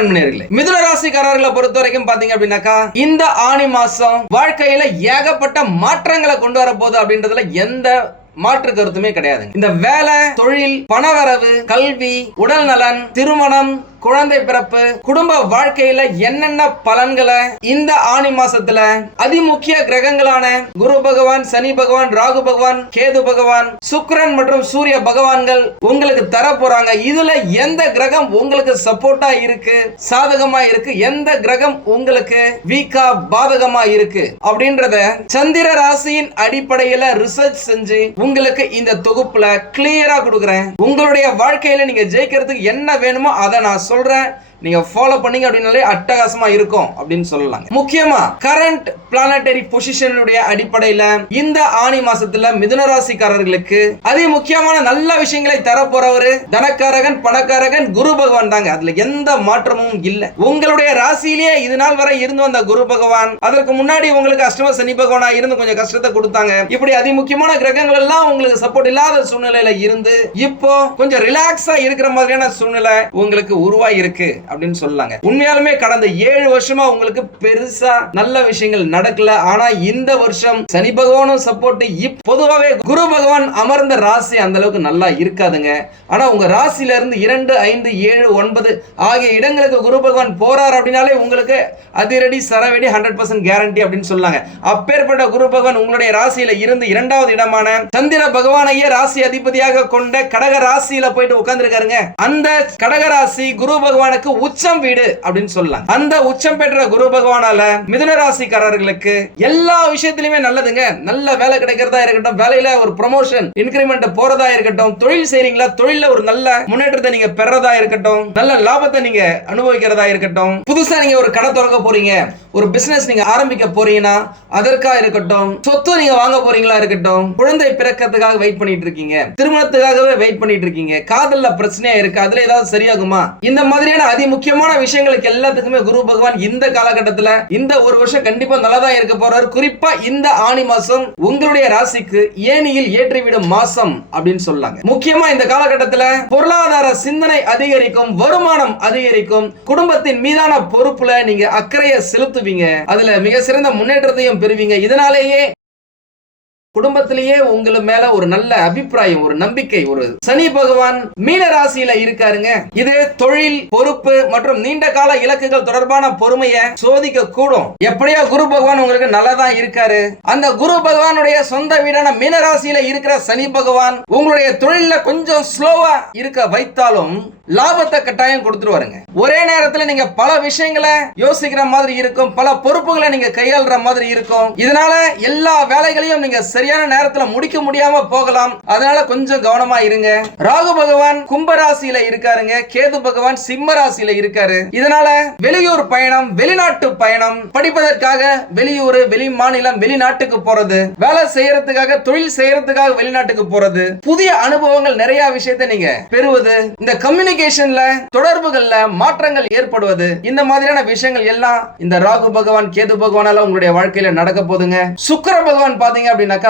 நண்பர்களே, மிதுன ராசிக்காரர்களை பொறுத்த வரைக்கும் பாத்தீங்க அப்படின்னாக்கா இந்த ஆணி மாசம் வாழ்க்கையில ஏகப்பட்ட மாற்றங்களை கொண்டு வர போகுது அப்படின்றதுல எந்த மாற்று கருத்துமே கிடையாது. இந்த வேலை, தொழில், பணவரவு, கல்வி, உடல் நலன், திருமணம், குழந்தை பிறப்பு, குடும்ப வாழ்க்கையில என்னென்ன பலன்களை இந்த ஆணி மாசத்துல அதிமுக்கிய கிரகங்களான குரு பகவான், சனி பகவான், ராகு பகவான், கேது பகவான், சுக்கிரன் மற்றும் சூரிய பகவான்கள் உங்களுக்கு தர போறாங்க. இதுல எந்த கிரகம் உங்களுக்கு சப்போர்ட்டா இருக்கு, சாதகமா இருக்கு, எந்த கிரகம் உங்களுக்கு வீக்கா பாதகமா இருக்கு அப்படின்றத சந்திர ராசியின் அடிப்படையில ரிசர்ச் செஞ்சு உங்களுக்கு இந்த தொகுப்புல கிளியரா கொடுக்கிறேன். உங்களுடைய வாழ்க்கையில நீங்க ஜெயிக்கிறதுக்கு என்ன வேணுமோ அதை நான் சொல்றேன். நீங்க ஃபாலோ பண்ணீங்க அப்படினாலே அட்டகாசமா இருக்கும் அப்படின்னு சொல்லலாம். முக்கியமா கரண்ட் பிளானட்டரி பொசிஷனுடைய அடிப்படையில இந்த ஆணி மாசத்துல மிதுன ராசிக்காரர்களுக்கு அதி முக்கியமான நல்ல விஷயங்களை தர போறவரு தனக்காரகன், பணக்காரகன் குரு பகவான் தாங்க. அதுல எந்த மாற்றமும் இல்ல. உங்களுடைய ராசியிலேயே இது நாள் வரை இருந்து வந்த குரு பகவான், அதற்கு முன்னாடி உங்களுக்கு அஷ்டம சனி பகவானா இருந்து கொஞ்சம் கஷ்டத்தை கொடுத்தாங்க. இப்படி அதி முக்கியமான கிரகங்கள் எல்லாம் உங்களுக்கு சப்போர்ட் இல்லாத சூழ்நிலையில இருந்து இப்போ கொஞ்சம் ரிலாக்ஸா இருக்கிற மாதிரியான சூழ்நிலை உங்களுக்கு உருவாகி இருக்கு அப்படின்னு சொல்லலாங்க. உண்மையாலுமே கடந்த 7 வருஷமா உங்களுக்கு பெருசா நல்ல விஷயங்கள் நடக்கல. ஆனா இந்த வருஷம் சனி பகவானும் சப்போர்ட், பொதுவாவே குரு பகவான் அமர்ந்த ராசி அந்த அளவுக்கு நல்லா இருக்காதுங்க. ஆனா உங்க ராசியில இருந்து 2, 5, 7, 9 ஆகிய இடங்களுக்கு குரு பகவான் போறார் அப்படின்னாலே உங்களுக்கு அதிரடி சரவெடி 100% கேரண்டி அப்படின்னு சொல்லாங்க. அப்பேற்பட்ட குரு பகவான் உங்களுடைய ராசியில இருந்து 2வது இடமான சந்திர பகவானையே ராசி அதிபதியாக கொண்ட கடக ராசியில போயிட்டு உட்கார்ந்து இருக்காருங்க. அந்த கடக ராசி குரு பகவானுக்கு உச்சம் வீடு அப்படின்னு சொல்லலாம். அந்த உச்சம் பெற்ற குரு பகவானால மிதுன ராசிக்காரர்களுக்கு எல்லா விஷயத்திலுமே நல்லதுங்க. நல்ல வேலை கிடைக்கிறதா இருக்கட்டும், வேலையில ஒரு ப்ரமோஷன், இன்கிரிமெண்ட் போறதா இருக்கட்டும், தொழில் செய்றீங்களா, தொழில ஒரு நல்ல முன்னேற்றத்தை நீங்க பெறறதா இருக்கட்டும், நல்ல லாபத்தை நீங்க அனுபவிக்கிறதா இருக்கட்டும், புதுசா நீங்க ஒரு கடை திறக்க போறீங்க, ஒரு பிசினஸ் நீங்க ஆரம்பிக்க போறீங்கன்னா அதற்கா இருக்கட்டும், சொத்து நீங்க வாங்க போறீங்களா இருக்கட்டும், குழந்தை பிறக்கிறதுக்காக வெயிட் பண்ணிட்டு இருக்கீங்க, திருமணத்துக்காகவே வெயிட் பண்ணிட்டு இருக்கீங்க, காதல்ல பிரச்சனையா இருக்கு, அதுல ஏதாவது சரியாகுமா, இந்த மாதிரியான அதி முக்கியமான விஷயங்களுக்கு எல்லாத்துக்குமே குரு பகவான் இந்த காலகட்டத்தில் இந்த ஒரு வருஷம் கண்டிப்பா நல்லதா இருக்க போறாரு. குறிப்பா இந்த ஆணி மாசம் உங்களுடைய ராசிக்கு ஏணியில் ஏற்றிவிடும் மாசம் அப்படின்னு சொல்லாங்க. முக்கியமா இந்த காலகட்டத்தில் பொருளாதார சிந்தனை அதிகரிக்கும், வருமானம் அதிகரிக்கும், குடும்பத்தின் மீதான பொறுப்புல நீங்க அக்கறையை செலுத்துவீங்க, அதுல மிக சிறந்த முன்னேற்றத்தையும் பெறுவீங்க. இதனாலேயே குடும்பத்திலேயே உங்க மேல ஒரு நல்ல அபிப்பிராயம், ஒரு நம்பிக்கை. ஒரு சனி பகவான் மீன ராசியில இருக்காருங்க. இது தொழில், பொறுப்பு மற்றும் நீண்ட கால இலக்குகள் தொடர்பான பொறுமையை சோதிக்க கூடும். எப்படியோ குரு பகவான் உங்களுக்கு நல்லதான் இருக்காரு. அந்த குரு பகவானுடைய சொந்த வீடான மீன ராசியில இருக்கிற சனி பகவான் உங்களுடைய தொழில கொஞ்சம் ஸ்லோவா இருக்க வைத்தாலும் லாபத்தை கட்டாயம் கொடுத்துருவாருங்க. ஒரே நேரத்தில் நீங்க பல விஷயங்களை யோசிக்கிற மாதிரி இருக்கும், பல பொறுப்புகளை நீங்க கையாளுற மாதிரி இருக்கும். இதனால எல்லா வேலைகளையும் நீங்க சரியான நேரத்தில் முடிக்க முடியாம போகலாம். அதனால கொஞ்சம் கவனமா இருங்க. ராகு பகவான் கும்ப ராசியில இருக்காருங்க, கேது பகவான் சிம்ம ராசியில இருக்காரு. இதனால வெளியூர் பயணம், வெளிநாட்டு பயணம், படிப்பதற்காக வெளியூர், வெளி மாநிலம், வெளிநாட்டுக்கு போறது, வேலை செய்யறதுக்காக, தொழில் செய்யறதுக்காக வெளிநாட்டுக்கு போறது, புதிய அனுபவங்கள் நிறைய விஷயத்தை நீங்க பெறுவது, இந்த கம்யூனிகேஷன்ல தொடர்புகள்ல மாற்றங்கள் ஏற்படுவது, இந்த மாதிரியான விஷயங்கள் எல்லாம் இந்த ராகு பகவான், கேது பகவானால உங்களுடைய வாழ்க்கையில நடக்க போதுங்க. சுக்கிர பகவான் பாத்தீங்க அப்படின்னாக்கா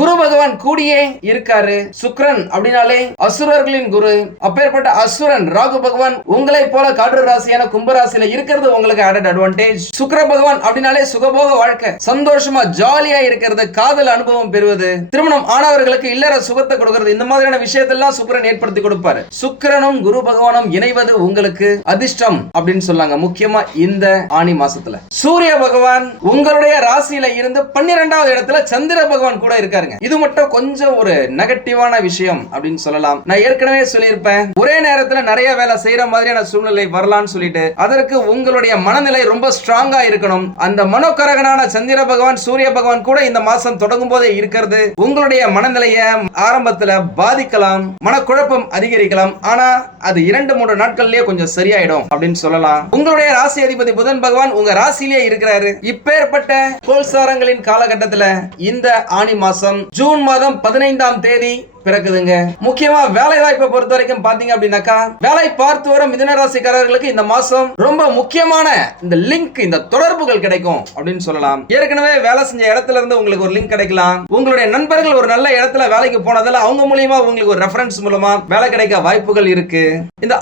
குரு பகவான் கூடியே இருக்காரு. சுக்கிரன் அப்படினாலே அசுரர்களின் குரு. அப்பேற்பட்ட அசுரன் ராகு பகவான் உங்களை போல காற்று ராசியான கும்ப ராசியில இருக்கிறது உங்களுக்கு ஆடட் அட்வான்டேஜ். சுக்கிர பகவான் அப்படினாலே சுகபோக வாழ்க்கை, சந்தோஷமா ஜாலியா இருக்கிறது, காதல் அனுபவம் பெறுவது, திருமணம் ஆனவர்களுக்கு இல்லற சுகத்தை கொடுக்கிறது, இந்த மாதிரியான விஷயத்தெல்லாம் சுக்கிரன் ஏற்படுத்தி கொடுப்பாரு. சுக்கிரனும் குரு பகவானும் இணைவது உங்களுக்கு அதிர்ஷ்டம் அப்படின்னு சொல்லாங்க. முக்கியமா இந்த ஆணி மாசத்துல சூரிய பகவான் உங்களுடைய ராசியில இருந்து 12வது இடத்துல சந்திர பகவான் கூட இருக்காருங்க. இது மட்டும் கொஞ்சம் ஒரு நெகட்டிவான விஷயம் அப்படின்னு சொல்லலாம். நான் ஏற்கனவே சொல்லியிருப்பேன், ஒரே நேரத்தில் நிறைய வேலை செய்யற மாதிரியான சூழ்நிலை வரலாம்னு சொல்லிட்டு, அதற்கு உங்களுடைய மனநிலை ரொம்ப ஸ்ட்ராங்கா இருக்கணும். அந்த மனோகரகனான சந்திர பகவான், சூரிய பகவான் கூட இந்த மாசம் தொடங்கும் போதே இருக்கிறது உங்களுடைய மனநிலையை ஆரம்பத்தில் பாதிக்கலாம், மனக்குழப்பம் அதிகரிக்கலாம். ஆனா அது 2-3 நாட்கள்லயே கொஞ்சம் சரியாயிடும் அப்படின்னு சொல்லலாம். உங்களுடைய ராசி அதிபதி புதன் பகவான் உங்க ராசியிலேயே இருக்கிறாரு. இப்பேற்பட்ட கோல்சாரங்களின் காலகட்டத்தில் இந்த ஆணி மாசம் ஜூன் மாதம் 15ஆம் தேதி பிறக்குதுங்க. முக்கியமா வேலை வாய்ப்பை பொறுத்த வரைக்கும் பாத்தீங்க அப்படின்னாக்கா, வேலை பார்த்து வர மிதுன ராசிக்காரர்களுக்கு இந்த மாசம் ரொம்ப முக்கியமான இந்த லிங்க், இந்த தொடர்புகள் கிடைக்கும் அப்படின்னு சொல்லலாம். ஏற்கனவே வேலை செஞ்ச இடத்துல இருந்து உங்களுக்கு ஒரு லிங்க் கிடைக்கலாம். உங்களுடைய நண்பர்கள் ஒரு நல்ல இடத்துல வேலைக்கு போனதால அவங்க மூலியமா உங்களுக்கு ஒரு ரெஃபரன்ஸ் மூலமா வேலை கிடைக்க வாய்ப்புகள் இருக்கு. இந்த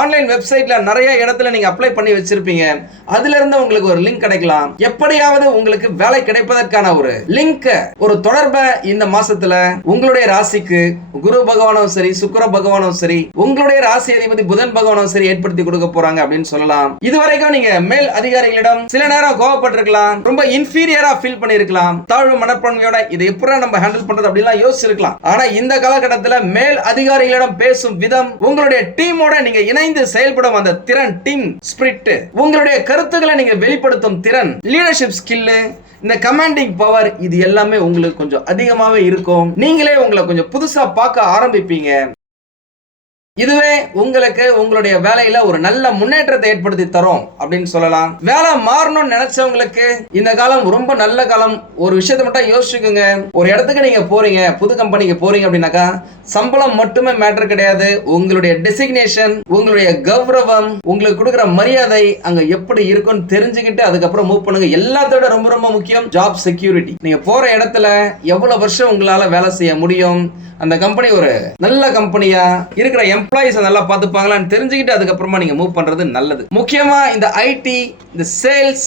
ஆன்லைன் வெப்சைட்ல நிறைய இடத்துல நீங்க அப்ளை பண்ணி வச்சிருப்பீங்க, அதுல இருந்து உங்களுக்கு ஒரு லிங்க் கிடைக்கலாம். எப்படியாவது உங்களுக்கு வேலை கிடைப்பதற்கான ஒரு லிங்க், ஒரு தொடர்பை இந்த மாசத்துல உங்களுடைய ராசிக்கு குரு பகவானும் சரி, சுக்கிர பகவானும் சரி, உங்களுடைய ராசி அதிபதி புதன் பகவானும் சரி ஏற்படுத்தி கொடுக்க போறாங்க அப்படின்னு சொல்லலாம். இதுவரைக்கும் நீங்க மேல் அதிகாரிகளிடம் சில நேரம் கோவப்பட்டிருக்கலாம், ரொம்ப இன்ஃபீரியரா ஃபீல் பண்ணிருக்கலாம், தாழ்வு மனப்பான்மையோட இதை எப்படி நம்ம ஹேண்டில் பண்றது அப்படிலாம் யோசிச்சிருக்கலாம். ஆனா இந்த காலகட்டத்தில் மேல் அதிகாரிகளிடம் பேசும் விதம், உங்களுடைய டீமோட நீங்க இணைந்து செயல்படும் அந்த திறன், டீம் ஸ்பிரிட், உங்களுடைய கருத்துக்களை நீங்க வெளிப்படுத்தும் திறன், லீடர்ஷிப் ஸ்கில், இந்த கமாண்டிங் பவர், இது எல்லாமே உங்களுக்கு கொஞ்சம் அதிகமாவே இருக்கும். நீங்களே உங்களை கொஞ்சம் புதுசா பார்க்க ஆரம்பிப்பீங்க. இதுவே உங்களுக்கு உங்களுடைய வேலையில ஒரு நல்ல முன்னேற்றத்தை ஏற்படுத்தி தரும் அப்படின்னு சொல்லலாம். வேலை மாறணும்னு நினைச்சவங்களுக்கு இந்த காலம் ரொம்ப நல்ல காலம். ஒரு விஷயத்தை மட்டும் யோசிச்சுக்கோங்க. ஒரு இடத்துக்கு நீங்க போறீங்க, புது கம்பெனிக்கு போறீங்க அப்படின்னாக்கா, சம்பளம் மட்டுமே மேட்டர் கிடையாது. உங்களுடைய டெசிக்னேஷன், உங்களுடைய கௌரவம், உங்களுக்கு கொடுக்குற மரியாதை அங்க எப்படி இருக்கும்னு தெரிஞ்சுக்கிட்டு அதுக்கப்புறம் மூவ் பண்ணுங்க. எல்லாத்தோட ரொம்ப ரொம்ப முக்கியம் ஜாப் செக்யூரிட்டி. நீங்க போற இடத்துல எவ்வளவு வருஷம் உங்களால வேலை செய்ய முடியும், அந்த கம்பெனி ஒரு நல்ல கம்பெனியா, இருக்கிற எம்ப்ளாயிஸ் நல்லா பார்த்துப்பாங்களான்னு தெரிஞ்சுக்கிட்டு அதுக்கப்புறமா நீங்க மூவ் பண்றது நல்லது. முக்கியமா இந்த ஐடி, இந்த sales,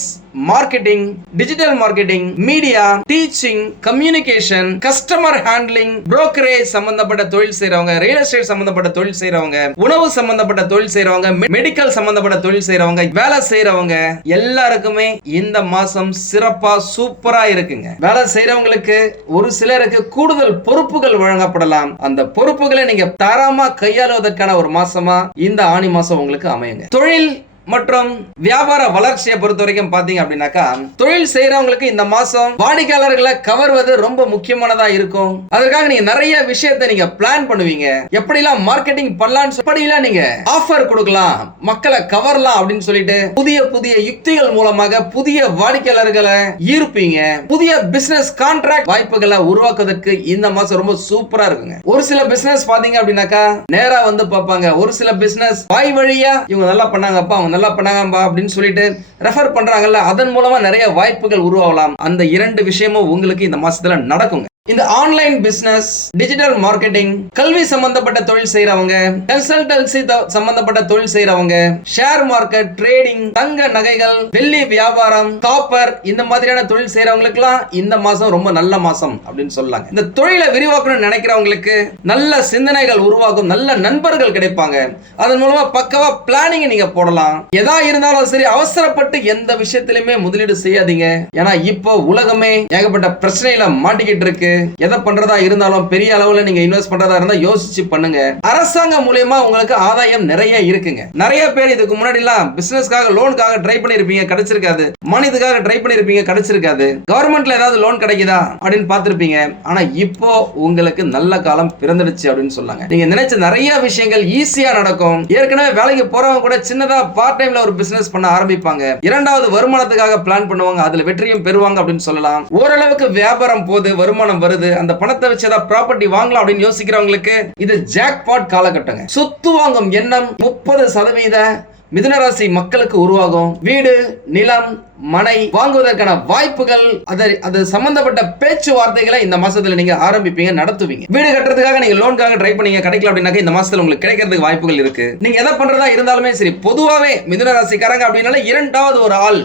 marketing, digital marketing, media, teaching, communication, customer handling, brokerage சம்பந்தப்பட்ட தொழில் செய்றவங்க, ரியல் எஸ்டேட் சம்பந்தப்பட்ட தொழில் செய்றவங்க, உணவு சம்பந்தப்பட்ட தொழில் செய்றவங்க, மெடிக்கல் சம்பந்தப்பட்ட தொழில் செய்றவங்க, வேலை செய்றவங்க எல்லாருக்குமே இந்த மாசம் சிறப்பா சூப்பரா இருக்குங்க. வேலை செய்றவங்களுக்கு ஒரு சிலருக்கு கூடுதல் பொறுப்புகள் வழங்கப்படலாம். அந்த பொறுப்புகளை நீங்க தரமா கையாளுவதற்கான ஒரு மாசமா இந்த ஆனி மாசம் உங்களுக்கு அமையுங்க. தொழில் மற்றும் வியாபார வளர்ச்சியை பொறுத்த வரைக்கும் பாத்தீங்க அப்படின்னாக்கா, தொழில் செய்யறவங்களுக்கு இந்த மாசம் வாடிக்கையாளர்களை கவர்வது ரொம்ப முக்கியமானதா இருக்கும். அதற்காக நீங்க நிறைய விஷயத்தை நீங்க பிளான் பண்ணுவீங்க. எப்படிலாம் மார்க்கெட்டிங் பண்ணலாம், எப்படிலாம் நீங்க ஆஃபர் கொடுக்கலாம், மக்களை கவரலாம் அப்படின்னு சொல்லிட்டு புதிய புதிய யுக்திகள் மூலமாக புதிய வாடிக்கையாளர்களை ஈர்ப்பீங்க. புதிய பிசினஸ் கான்ட்ராக்ட் வாய்ப்புகளை உருவாக்குவதற்கு இந்த மாசம் ரொம்ப சூப்பரா இருக்குங்க. ஒரு சில பிசினஸ் பாத்தீங்க அப்படின்னாக்கா நேரா வந்து பார்ப்பாங்க. ஒரு சில பிசினஸ் வாய் வழியா இவங்க நல்லா பண்ணாங்கப்பா, அவங்க நல்லா பண்ணாங்கப்பா அப்படின்னு சொல்லிட்டு ரெஃபர் பண்றாங்கல்ல, அதன் மூலமா நிறைய வாய்ப்புகள் உருவாகலாம். அந்த இரண்டு விஷயமும் உங்களுக்கு இந்த மாசத்துல நடக்குங்க. இந்த ஆன்லைன் பிசினஸ், டிஜிட்டல் மார்க்கெட்டிங், கல்வி சம்பந்தப்பட்ட தொழில் செய்யறவங்க, கன்சல்டன்சி சம்பந்தப்பட்ட தொழில் செய்யறவங்க, ஷேர் மார்க்கெட், ட்ரேடிங், தங்க நகைகள், வெள்ளி வியாபாரம், காப்பர், இந்த மாதிரியான தொழில் செய்யறவங்களுக்குலாம் இந்த மாசம் ரொம்ப நல்ல மாசம் அப்படின்னு சொல்லலாம். இந்த தொழிலை விரிவாக்கணும்னு நினைக்கிறவங்களுக்கு நல்ல சிந்தனைகள் உருவாகும், நல்ல நண்பர்கள் கிடைப்பாங்க. அதன் மூலமா பக்கவா பிளானிங் நீங்க போடலாம். எதா இருந்தாலும் சரி, அவசரப்பட்டு எந்த விஷயத்திலுமே முதலீடு செய்யாதீங்க. ஏன்னா இப்போ உலகமே ஏகப்பட்ட பிரச்சனையில மாட்டிக்கிட்டு இருக்கு. எதை பண்றதா இருந்தாலும் பெரிய அளவுல நீங்க இன்வெஸ்ட் பண்றதா இருந்தா யோசிச்சு பண்ணுங்க. அரசாங்கம் மூலமா உங்களுக்கு ஆதாயம் நிறைய இருக்குங்க. நிறைய பேர் இதுக்கு முன்னாடி எல்லாம் பிசினஸ்க்காக லோனுக்காக ட்ரை பண்ணிருப்பீங்க, கிடைச்சிருக்காது. மனிதுக்காக ட்ரை பண்ணிருப்பீங்க, கிடைச்சிருக்காது. கவர்மெண்ட்ல ஏதாவது லோன் கிடைக்குதா அப்படின்னு பார்த்திருப்பீங்க. ஆனா இப்போ உங்களுக்கு நல்ல காலம் பிறந்துடுச்சு அப்படின்னு சொன்னாங்க. நீங்க நினைச்ச நிறைய விஷயங்கள் ஈஸியா நடக்கும். ஏற்கனவே வேலைக்கு போறவங்க கூட சின்னதா பார்ட் டைம்ல ஒரு பிசினஸ் பண்ண ஆரம்பிப்பாங்க. இரண்டாவது வருமானத்துக்காக பிளான் பண்ணுவாங்க, அதுல வெற்றியும் பெறுவாங்க அப்படின்னு சொல்லலாம். ஓரளவுக்கு வியாபாரம் போது, வருமானம் வருது, அந்த பணத்தை வச்சு ஏதாவது ப்ராப்பர்ட்டி வாங்கலாம் அப்படின்னு யோசிக்கிறவங்களுக்கு இது ஜாக்பாட் காலகட்டங்க. சொத்து வாங்கும் எண்ணம் 30% மிதுனராசி மக்களுக்கு உருவாகும். வீடு, நிலம், மனை வாங்குவதற்கான வாய்ப்புகள், அது சம்பந்தப்பட்ட பேச்சுவார்த்தைகளை இந்த மாசத்துல நீங்க ஆரம்பிப்பீங்க, நடத்துவீங்க. வீடு கட்டுறதுக்காக நீங்க லோனுக்காக ட்ரை பண்ணீங்க, கிடைக்கல அப்படின்னாக்க இந்த மாசத்துல உங்களுக்கு கிடைக்கிறதுக்கு வாய்ப்புகள் இருக்கு. நீங்க எதை பண்றதா இருந்தாலுமே சரி, பொதுவாவே மிதுனராசிக்காரங்க அப்படின்னால இரண்டாவது ஒரு ஆள்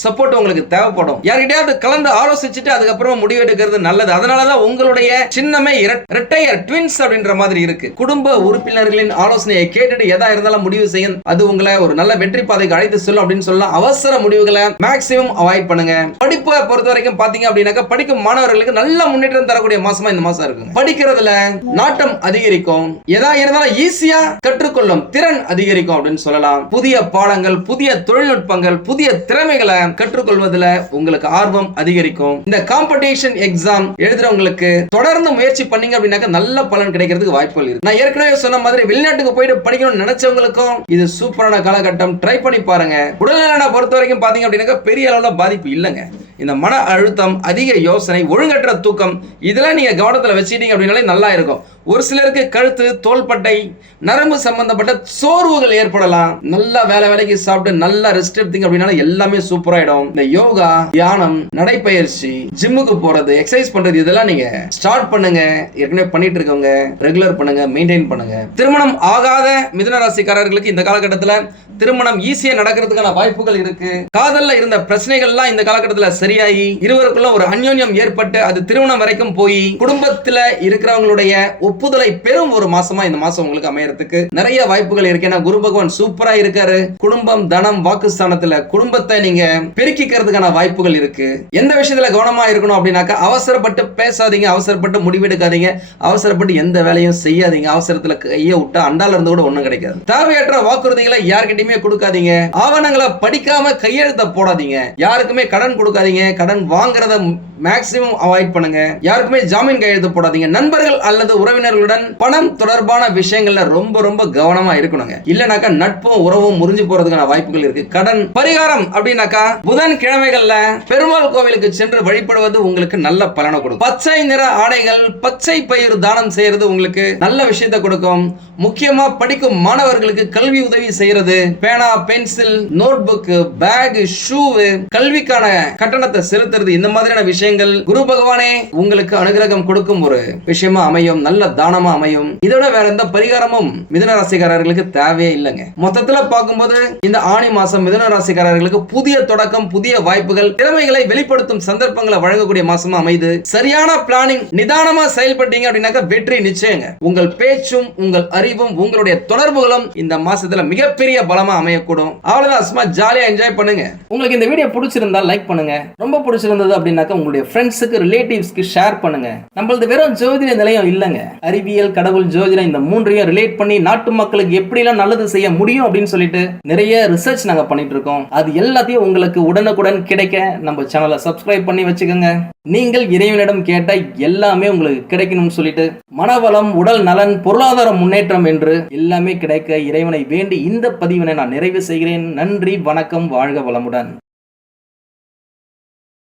சப்போர்ட் உங்களுக்கு தேவைப்படும். யார்கிட்டயாவது கலந்து ஆலோசிச்சுட்டு அதுக்கப்புறம் முடிவு எடுக்கிறது நல்லது. அதனாலதான் உங்களுடைய சின்னமே இரட்டையர், ட்வின்ஸ் அப்படின்ற மாதிரி இருக்கு. குடும்ப உறுப்பினர்களின் ஆலோசனையை கேட்டுட்டு எதா இருந்தாலும் முடிவு செய்யும். அது உங்களை ஒரு நல்ல வெற்றி பாதைக்கு அழைத்து செல்லும் அப்படின்னு சொல்லலாம். அவசர முடிவுகளை மேக்ஸிமம் அவாய்ட் பண்ணுங்க. படிப்பை பொறுத்த வரைக்கும் பாத்தீங்க அப்படின்னாக்கா, படிக்கும் மாணவர்களுக்கு நல்ல முன்னேற்றம் தரக்கூடிய மாசமா இந்த மாசம் இருக்குங்க. படிக்கிறதுல நாட்டம் அதிகரிக்கும். எதா இருந்தாலும் ஈஸியா கற்றுக்கொள்ளும் திறன் அதிகரிக்கும் அப்படின்னு சொல்லலாம். புதிய பாடங்கள், புதிய தொழில்நுட்பங்கள், புதிய திறமைகளை கற்றுக்கொள்வதில் உங்களுக்கு ஆர்வம் அதிகரிக்கும். இந்த காம்படிஷன் எக்ஸாம் எழுதுறவங்களுக்கு தொடர்ந்து முயற்சி பண்ணீங்க அப்படின்னாக்க நல்ல பலன் கிடைக்கிறதுக்கு வாய்ப்புகள் இருக்கு. நான் ஏற்கனவே சொன்ன மாதிரி வெளிநாட்டுக்கு போயிட்டு படிக்கணும்னு நினைச்சவங்களுக்கும் இது சூப்பரான காலகட்டம். ட்ரை பண்ணி பாருங்க. உடல்நலனை பொறுத்த வரைக்கும் பாத்தீங்க அப்படின்னாக்க பெரிய அளவுல பாதிப்பு இல்லைங்க. இந்த மன அழுத்தம், அதிக யோசனை, ஒழுங்கற்ற தூக்கம், இதெல்லாம் நீங்க கவனத்தில் வச்சுட்டீங்க அப்படின்னாலே நல்லா இருக்கும். ஒரு சிலருக்கு கழுத்து, தோள்பட்டை, நரம்பு சம்பந்தப்பட்ட சோர்வுகள் ஏற்படலாம். நல்லா வேலைக்கு சாப்பிட்டு நல்லா ரெஸ்ட் எடுத்தீங்க அப்படின்னா எல்லாமே சூப்பராயிடும். இந்த யோகா, தியானம், நடைப்பயிற்சி, ஜிம்முக்கு போறது, எக்ஸசைஸ் பண்றது, இதெல்லாம் நீங்க ஸ்டார்ட் பண்ணுங்க. ஏற்கனவே பண்ணிட்டு இருக்கவங்க ரெகுலர் பண்ணுங்க, மெயின்டைன் பண்ணுங்க. திருமணம் ஆகாத மிதுன ராசிக்காரர்களுக்கு இந்த காலகட்டத்தில் திருமணம் ஈஸியா நடக்கிறதுக்கான வாய்ப்புகள் இருக்கு. காதல்ல இருந்த பிரச்சனைகள்லாம் இந்த காலகட்டத்தில் சரியாகி இருவருக்குள்ள ஒரு அந்யோன்யம் ஏற்பட்டு அது திருமணம் வரைக்கும் போய் குடும்பத்துல இருக்கிறவங்களுடைய ஒப்புதலை பெறும் ஒரு மாசமா இந்த மாசம் உங்களுக்கு அமையறதுக்கு நிறைய வாய்ப்புகள் இருக்கு. ஏன்னா குரு பகவான் சூப்பரா இருக்காரு. குடும்பம், தனம், வாக்குஸ்தானத்துல குடும்பத்தை நீங்க பெருக்கிக்கிறதுக்கான வாய்ப்புகள் இருக்கு. எந்த விஷயத்துல கவனமா இருக்கணும் அப்படின்னாக்கா, அவசரப்பட்டு பேசாதீங்க, அவசரப்பட்டு முடிவெடுக்காதீங்க, அவசரப்பட்டு எந்த வேலையும் செய்யாதீங்க. அவசரத்துல கையை விட்டா அண்டால இருந்து கூட ஒண்ணும் கிடைக்காது. தேவையற்ற வாக்குறுதிகளை யார்கிட்டயுமே கொடுக்காதீங்க. ஆவணங்களை படிக்காம கையெழுத்த போடாதீங்க. யாருக்குமே கடன் கொடுக்காதீங்க. கடன் வாங்குறத மேக்ஸிமம் அவாய்ட் பண்ணுங்க. யாருக்குமே ஜாமீன் கையெழுத்து போடாதீங்க. நண்பர்கள் அல்லது உறவினர்களுடன் பணம் தொடர்பான விஷயங்கள்ல ரொம்ப ரொம்ப கவனமா இருக்கணுங்க. இல்லனாக்கா நட்பும் உறவும் முறிஞ்சு போறதுக்கான வாய்ப்புகள் இருக்கு. கடன் பரிகாரம் அப்படின்னாக்கா, புதன் கிழமைகள்ல பெருமாள் கோவிலுக்கு சென்று வழிபடுவது உங்களுக்கு நல்ல பலனை கொடுக்கும். பச்சை நிற ஆடைகள், பச்சை பயிர் தானம் செய்யறது உங்களுக்கு நல்ல விஷயத்தை கொடுக்கும். முக்கியமா படிக்கும் மாணவர்களுக்கு கல்வி உதவி செய்யறது, பேனா, pencil, notebook, bag, shoe, கல்விக்கான கட்டணத்தை செலுத்துறது, இந்த மாதிரியான விஷயங்கள் குரு பகவானே உங்களுக்கு அனுகிரகம் கொடுக்கும் ஒரு விஷயமா அமையும். நல்ல தானமா அமையும். இதோட வேற எந்த பரிகாரமும் மிதுன ராசிக்காரர்களுக்கு தேவையே இல்லைங்க. மொத்தத்துல பார்க்கும்போது இந்த ஆணி மாசம் மிதுன ராசிக்காரர்களுக்கு புதிய தொடக்கம், புதிய வாய்ப்புகள், திறமைகளை வெளிப்படுத்தும் சந்தர்ப்பங்களை வழங்கக்கூடிய மாசமா அமைது. சரியான பிளானிங், நிதானமா செயல்பட்டீங்க அப்படின்னாக்க வெற்றி நிச்சயங்க. உங்கள் பேச்சும், உங்கள் அறிவும், உங்களுடைய தொடர்புகளும் இந்த மாசத்துல மிகப்பெரிய பலமா அமையக்கூடும். அவ்வளவுதான். சும்மா ஜாலியா என்ஜாய் பண்ணுங்க. உங்களுக்கு இந்த வீடியோ பிடிச்சிருந்தா லைக் பண்ணுங்க. ரொம்ப பிடிச்சிருந்தது அப்படின்னாக்க உங்களுடைய ஃப்ரெண்ட்ஸுக்கு, ரிலேட்டிவ்ஸ்க்கு ஷேர் பண்ணுங்க. நம்மளது வெறும் ஜோதிட நிலையம் இல்லைங்க. அறிவியல், கடவுள், ஜோதிடம், இந்த மூன்றையும் ரிலேட் பண்ணி நாட்டு மக்களுக்கு எப்படிலாம் நல்லது செய்ய முடியும் அப்படின்னு சொல்லிட்டு நிறைய ரிசர்ச் நாங்க பண்ணிட்டு இருக்கோம். அது எல்லாத்தையும் உங்களுக்கு உடனுக்குடன் கிடைக்க நம்ம சேனலை சப்ஸ்கிரைப் பண்ணி வச்சுக்கோங்க. நீங்கள் இறைவனிடம் கேட்ட எல்லாமே உங்களுக்கு கிடைக்கணும்னு சொல்லிட்டு மனவளம், உடல் நலன், பொருளாதார முன்னேற்றம் என்று எல்லாமே கிடைக்க இறைவனை வேண்டி இந்த பதிவினை நான் நிறைவு செய்கிறேன். நன்றி, வணக்கம், வாழ்க வளமுடன்.